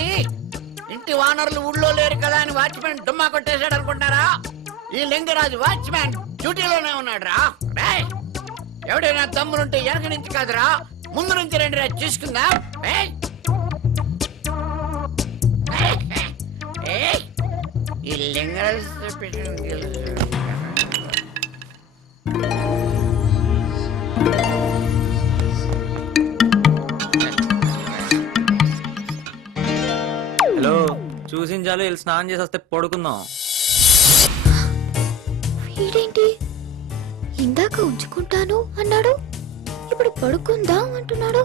ఇది ఇంటి వానర్లు ఊళ్ళో లేరు కదా అని వాచ్మెన్ డుమ్మా కొట్టేశాడు అనుకుంటారా? ఈ లింగరాజు వాచ్మెన్ డ్యూటీలోనే ఉన్నాడు రా. ఎవడైనా తమ్ములుంటే వెనక నుంచి కాదురా, ముందు నుంచి రండి రా, చూసుకుందా. ఈ లింగరాజు హలో, చూసిన చాలు వెళ్ళి స్నానం చేసి వస్తే పడుకుందాం. వీడేంటి ఇందాక ఉంచుకుంటాను అన్నాడు, ఇప్పుడు పడుకుందాం అంటున్నాడు.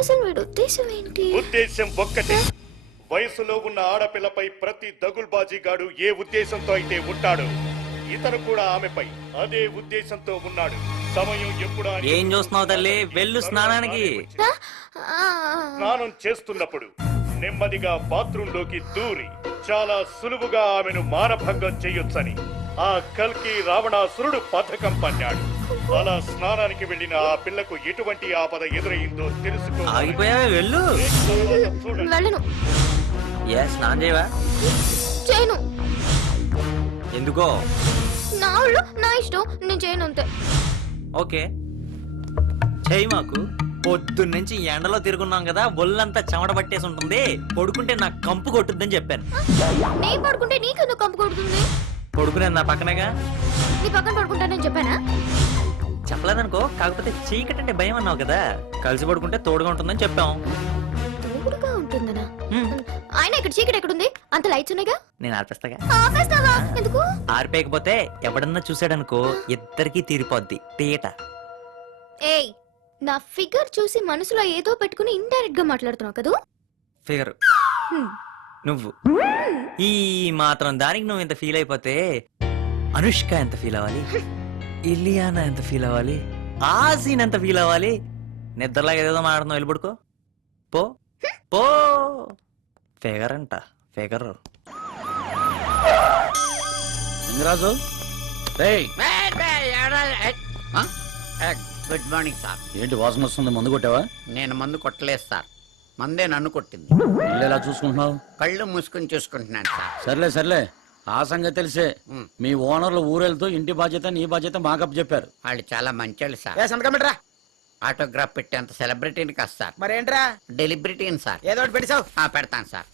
అసలు వీడి ఉద్దేశం ఏంటి? ఉద్దేశం ఒక్కటే. వయసులో ఉన్న ఆడపిల్లపై ప్రతి దగుల్బాజీగాడు ఏ ఉద్దేశంతో అయితే ఉంటాడు, ఇతను కూడా ఆమెపై అదే ఉద్దేశంతో ఉన్నాడు. సమయం ఎప్పుడు ఏం చూస్తున్నావు తల్లి? వెళ్ళు స్నానానికి. స్నానం చేస్తున్నప్పుడు నెమ్మదిగా బాత్రూమ్ లోకి దూరి చాలా సులువుగా ఆమెను మానభంగం చేయొచ్చని ఆ కల్కి రావణాసురుడు పథకం పన్నాడు. అలా స్నానానికి వెళ్లిన ఆ పిల్లకు ఎటువంటి ఆపద ఎదురయిందో తెలుసుకో. ఆగిపోయావే, వెళ్ళు. వెళ్ళను. ఏ స్నానం చేయవా? చేయను. ఎందుకో? నా ఊళ్ళో నా ఇష్టం, నేను చేయను అంతే. ఓకే, చెయ్యి. మాకు పొద్దున్నుంచి ఎండలో తిరుగున్నాం కదా, ఒళ్ళంతా చెమట పట్టేసి ఉంటుంది. పడుకుంటే నాకు కంపు కొట్టుద్దని చెప్పాను. నేను పడుకుంటే నీకెందుకు కంపు కొడుతుంది? పడుకునేది నా పక్కనేగా. నీ పక్కన పడుకుంటానని చెప్పానా? చెప్పలేదనుకో, కాకపోతే చీకటి అంటే భయం అన్నావు కదా, కలిసి పడుకుంటే తోడుగా ఉంటుందని చెప్పాం. తోడుగా ఉంటుందనా? ఆయన ఇక్కడ చీకటి ఎక్కడుంది? అంత లైట్స్ ఉన్నాయిగా. నేను ఆర్పేస్తాగా. ఆపేస్తావా? ఎందుకు? ఆర్పేయకపోతే ఎవడన్నా చూసాడనుకో ఇద్దరికి తీరిపోద్ది తీయట. ఏయ్, నా ఫిగర్ చూసి మనసులో ఏదో పెట్టుకుని ఇండైరెక్ట్ గా మాట్లాడుతున్నావు కదా. ఫిగర్ నువ్వు ఈ మాత్రం దానికి నువ్వు ఇంత ఫీల్ అయిపోతే అనుష్క ఎంత ఫీల్ అవ్వాలి, ఇలియానా ఎంత ఫీల్ అవ్వాలి, ఆసీన్ ఎంత ఫీల్ అవ్వాలి. నిద్రలాగా ఏదేదో మాట్లాడుతున్నావు, వెళ్ళి పడుకో పో పో. ఫిగర్ అంట, figure. Lingaraju, good morning sir. ఏంటి వాసన వస్తుంది? మందు కొట్టావా? నేను మందు కొట్టలేదు సార్, మందే నన్ను కొట్టింది. ఎలా చూసుకుంటున్నావు? కళ్ళు మూసుకుని చూసుకుంటున్నాను సార్. సర్లే సర్లే, ఆ సంగతి తెలిసే. మీ ఓనర్లు ఊరెళ్తూ ఇంటి బాధ్యత నీ బాధ్యత మాకప్ చెప్పారు. వాళ్ళు చాలా మంచోళ్ళు సార్. సంతకం ఆటోగ్రాఫ్ పెట్టేంత సెలబ్రిటీని కాదు సార్, మరేంట్రా డెలిబ్రిటీని సార్. ఏదో ఒకటి పెట్టావు. పెడతాను సార్.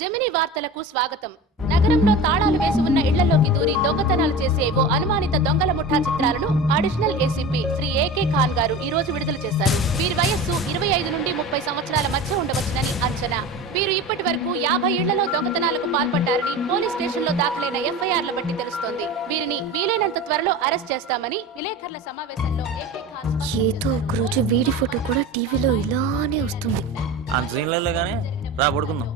జెమిని వార్తలకు స్వాగతం. నగరంలో తాళాలు వేసి ఉన్న ఇళ్లలోకి దూరి దొంగతనాలు చేసే ఓ అనుమానిత దొంగల ముఠా చిత్రాలను additional ACP Shri AK Khan గారు ఈ రోజు విడుదల చేశారు. వీరి వయస్సు 25 నుండి 30 సంవత్సరాల మధ్య ఉండవచ్చునని అంచనా. వీరు ఇప్పటి వరకు 50 ఇళ్లలో దొంగతనాలకు పాల్పడ్డారని పోలీస్ స్టేషన్ లో దాఖలైన ఎఫ్ఐఆర్ల బట్టి తెలుస్తోంది. వీరిని వీలైనంత త్వరలో అరెస్ట్ చేస్తామని విలేకరుల సమావేశంలో ఏకే ఖాన్. ఏదో ఒక రోజు వీడి ఫోటో కూడా టీవీలో ఇలానే వస్తుంది. అంత సీన్లలో గానీ రా పడుకుందాం.